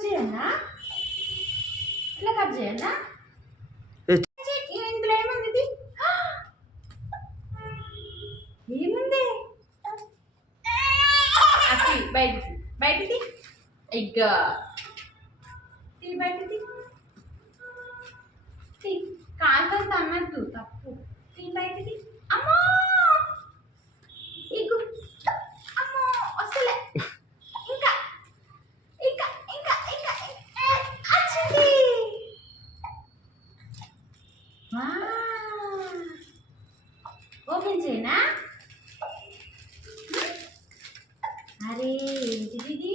Cut చేయన్నా ఇలా cut చేయన్నా. ఇందులో ఏముంది? ఏముంది? అట్టి బయటికి బయటికి. ఇగ్గా బయటికి తీ కాలుతో ఓపెన్ చేయనా? అరే ఏంటిది ఇది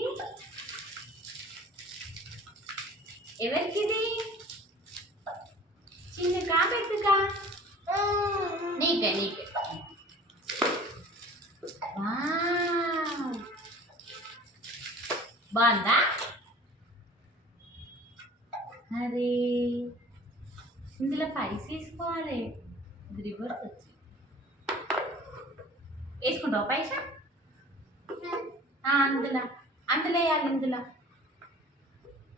ఎవరికిది? చిన్నకా పెద్దకా నీకే నీకే. బాగుందా? అరే ఇందులో పైస వేసుకోవాలి రివర్స్ వేసుకుంటావు పైస? అందులో. అందులో వేయాలి ఇందులో.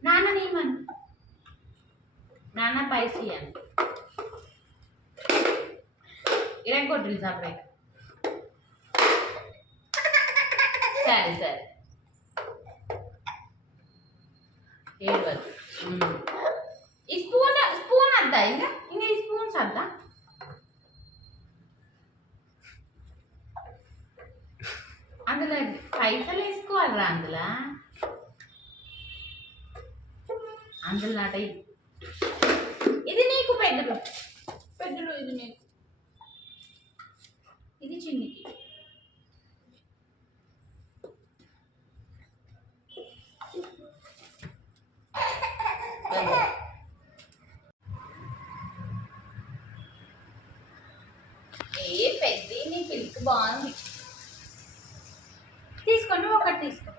నాన్న నేమను నాన్న పైస ఇవ్వాలి ఇరగొట్టులు సపరేట్ సరే సరే. ఏడవద్దు ఉమ్. పైసలు వేసుకోవాలిరా అందులో? అందులో నాట ఇది. నీకు పెద్దలు. పెద్దలు ఇది నీకు. ఇది చిన్నికి. ఏ పెద్ద నీ పిల్క్ బాగుంది. తీసుకోండి ఒకటి తీసుకో.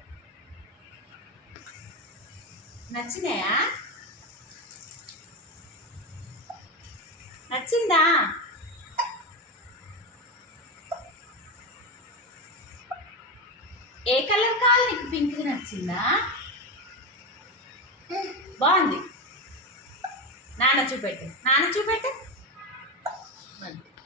నచ్చినాయా? నచ్చిందా? ఏ కలర్ కావాలి నీకు? పింక్ నచ్చిందా? బాగుంది. నాన్న చూపెట్టు. నాన్న చూపెట్టు. మంచి